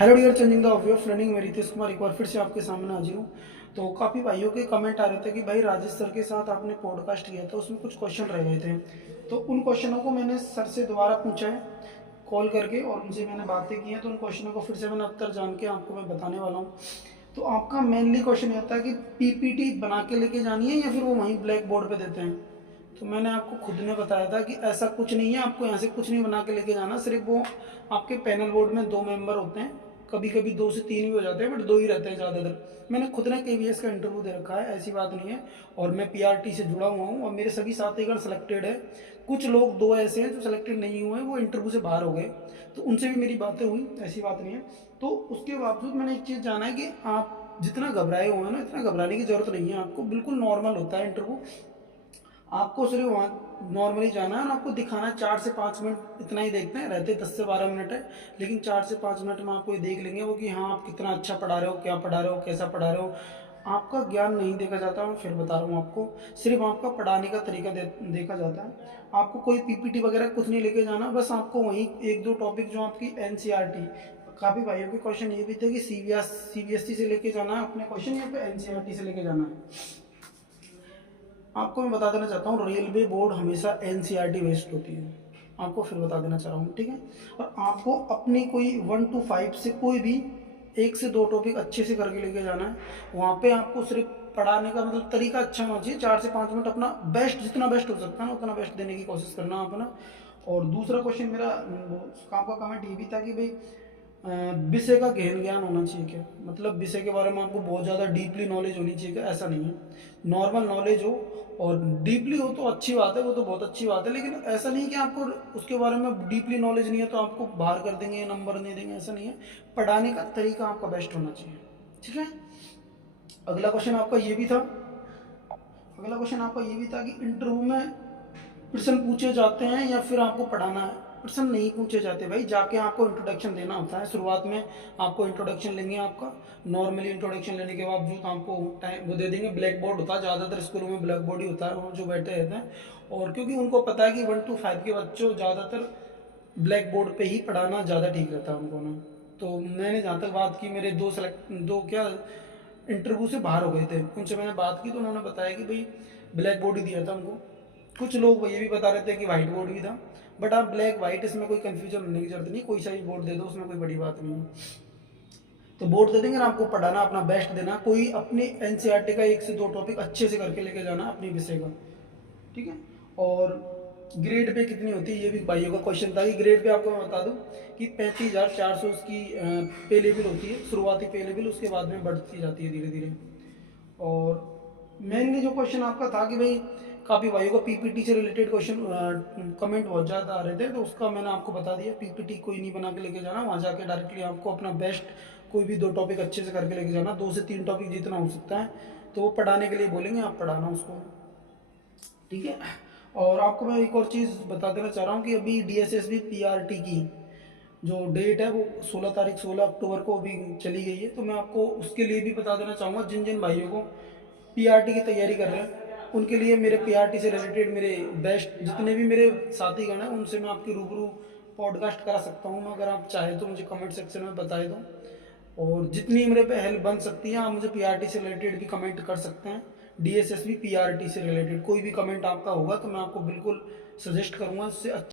Hello dear, changing the way of learning में रितेश कुमार एक बार फिर से आपके सामने हाजिर हूँ। तो काफ़ी भाइयों के कमेंट आ रहे थे कि भाई राजेश सर के साथ आपने पॉडकास्ट किया था, उसमें कुछ क्वेश्चन रह गए थे। तो उन क्वेश्चनों को मैंने सर से दोबारा पूछा है कॉल करके, और उनसे मैंने बातें की हैं। तो उन क्वेश्चनों को फिर से मैंने उत्तर जान के आपको मैं बताने वाला हूँ। तो आपका मेनली क्वेश्चन ये था कि पीपीटी बना के लेके जानी है या फिर वो वहीं ब्लैक बोर्ड पे देते हैं। तो मैंने आपको खुद ने बताया था कि ऐसा कुछ नहीं है, आपको यहाँ से कुछ नहीं बना के लेके जाना। सिर्फ वो आपके पैनल बोर्ड में 2 मेंबर होते हैं, कभी कभी 2 से 3 भी हो जाते हैं, बट 2 ही रहते हैं ज़्यादातर। मैंने खुद ने केवीएस का इंटरव्यू दे रखा है, ऐसी बात नहीं है। और मैं पीआरटी से जुड़ा हुआ हूँ और मेरे सभी साथीगण सेलेक्टेड है। कुछ लोग 2 ऐसे हैं जो सेलेक्टेड नहीं हुए, वो इंटरव्यू से बाहर हो गए। तो उनसे भी मेरी बातें हुई, ऐसी बात नहीं है। तो उसके बावजूद मैंने एक चीज़ जाना है कि आप जितना घबराए हुए हैं ना, इतना घबराने की जरूरत नहीं है। आपको बिल्कुल नॉर्मल होता है इंटरव्यू। आपको सिर्फ वहाँ नॉर्मली जाना है और आपको दिखाना है। 4 से 5 मिनट इतना ही देखते हैं, रहते 10 से 12 मिनट है, लेकिन 4 से 5 मिनट में आपको ये देख लेंगे वो कि हाँ आप कितना अच्छा पढ़ा रहे हो, क्या पढ़ा रहे हो, कैसा पढ़ा रहे हो। आपका ज्ञान नहीं देखा जाता, मैं फिर बता रहा हूँ आपको। सिर्फ आपका पढ़ाने का तरीका देखा जाता है। आपको कोई पीपीटी वगैरह कुछ नहीं लेके जाना, बस आपको वहीं 1-2 टॉपिक जो आपकी एनसीईआरटी। काफ़ी भाइयों के क्वेश्चन ये भी थे कि सीबीएसई से लेके जाना है अपने क्वेश्चन या फिर एनसीईआरटी से लेके जाना है। आपको मैं बता देना चाहता हूँ, रेलवे बोर्ड हमेशा एनसीईआरटी बेस्ड होती है। आपको फिर बता देना चाह रहा हूँ, ठीक है। और आपको अपनी कोई 1 to 5 से कोई भी 1 से 2 टॉपिक अच्छे से करके लेके जाना है। वहाँ पे आपको सिर्फ पढ़ाने का मतलब तरीका अच्छा होना चाहिए। 4 से 5 मिनट अपना बेस्ट, जितना बेस्ट हो सकता है ना उतना बेस्ट देने की कोशिश करना अपना। और दूसरा क्वेश्चन मेरा काम का कमेंट ये भी था कि भाई विषय का गहन ज्ञान होना चाहिए क्या, मतलब विषय के बारे में आपको बहुत ज़्यादा डीपली नॉलेज होनी चाहिए क्या। ऐसा नहीं है, नॉर्मल नॉलेज हो और डीपली हो तो अच्छी बात है, वो तो बहुत अच्छी बात है। लेकिन ऐसा नहीं कि आपको उसके बारे में डीपली नॉलेज नहीं है तो आपको बाहर कर देंगे, नंबर नहीं देंगे, ऐसा नहीं है। पढ़ाने का तरीका आपका बेस्ट होना चाहिए, ठीक है। अगला क्वेश्चन आपका ये भी था अगला क्वेश्चन आपका ये भी था कि इंटरव्यू में प्रश्न पूछे जाते हैं या फिर आपको पढ़ाना है। प्रश्न नहीं पूछे जाते भाई, जाके आपको इंट्रोडक्शन देना होता है। शुरुआत में आपको इंट्रोडक्शन लेंगे आपका। नॉर्मली इंट्रोडक्शन लेने के बावजूद आपको टाइम वो दे देंगे। ब्लैक बोर्ड होता है, ज़्यादातर स्कूलों में ब्लैक बोर्ड ही होता है, वो जो बैठे रहते हैं। और क्योंकि उनको पता है कि 1 to 5 के बच्चों ज़्यादातर ब्लैक बोर्ड पे ही पढ़ाना ज़्यादा ठीक रहता है उनको ना। तो मैंने जहाँ तक बात की, मेरे दो क्या इंटरव्यू से बाहर हो गए थे, उनसे मैंने बात की तो उन्होंने बताया कि भाई ब्लैक बोर्ड ही दिया था उनको। कुछ लोग ये भी बता रहे थे कि वाइट बोर्ड भी था, बट आप ब्लैक वाइट इसमें कोई कन्फ्यूजन होने की जरूरत नहीं, कोई सा भी बोर्ड दे दो, उसमें कोई बड़ी बात नहीं है। तो बोर्ड दे देंगे ना, आपको पढ़ाना अपना बेस्ट देना। कोई अपने एनसीईआरटी का 1 से 2 टॉपिक अच्छे से करके लेके जाना अपने विषय का, ठीक है। और ग्रेड पे कितनी होती है, ये भी भाइयों का क्वेश्चन था कि ग्रेड पे आपको मैं बता दूं कि 35,400 उसकी पे लेवल होती है, शुरुआती पे लेवल, उसके बाद में बढ़ती जाती है धीरे धीरे। और मेनली जो क्वेश्चन आपका था कि भाई काफ़ी भाइयों को पीपीटी से रिलेटेड क्वेश्चन कमेंट बहुत ज़्यादा आ रहे थे, तो उसका मैंने आपको बता दिया। पीपीटी कोई नहीं बना के लेके जाना, वहाँ जाके डायरेक्टली आपको अपना बेस्ट कोई भी 2 टॉपिक अच्छे से करके लेके जाना। 2 से 3 टॉपिक जितना हो सकता है, तो वो पढ़ाने के लिए बोलेंगे, आप पढ़ाना उसको, ठीक है। और आपको मैं एक और चीज़ बता देना चाह रहा हूँ कि अभी डीएसएसबी पीआरटी की जो डेट है वो 16 अक्टूबर को अभी चली गई है। तो मैं आपको उसके लिए भी बता देना चाहूँगा, जिन जिन भाइयों को पीआरटी की तैयारी कर रहे हैं उनके लिए मेरे पीआरटी से रिलेटेड मेरे बेस्ट जितने भी मेरे साथीगण हैं उनसे मैं आपकी रूबरू पॉडकास्ट करा सकता हूँ। अगर आप चाहें तो मुझे कमेंट सेक्शन में बताए दो, और जितनी मेरे पे हेल्प बन सकती है आप मुझे पीआरटी से रिलेटेड भी कमेंट कर सकते हैं। डीएसएसबी पीआरटी से रिलेटेड कोई भी कमेंट आपका होगा तो मैं आपको बिल्कुल सजेस्ट करूँगा, इससे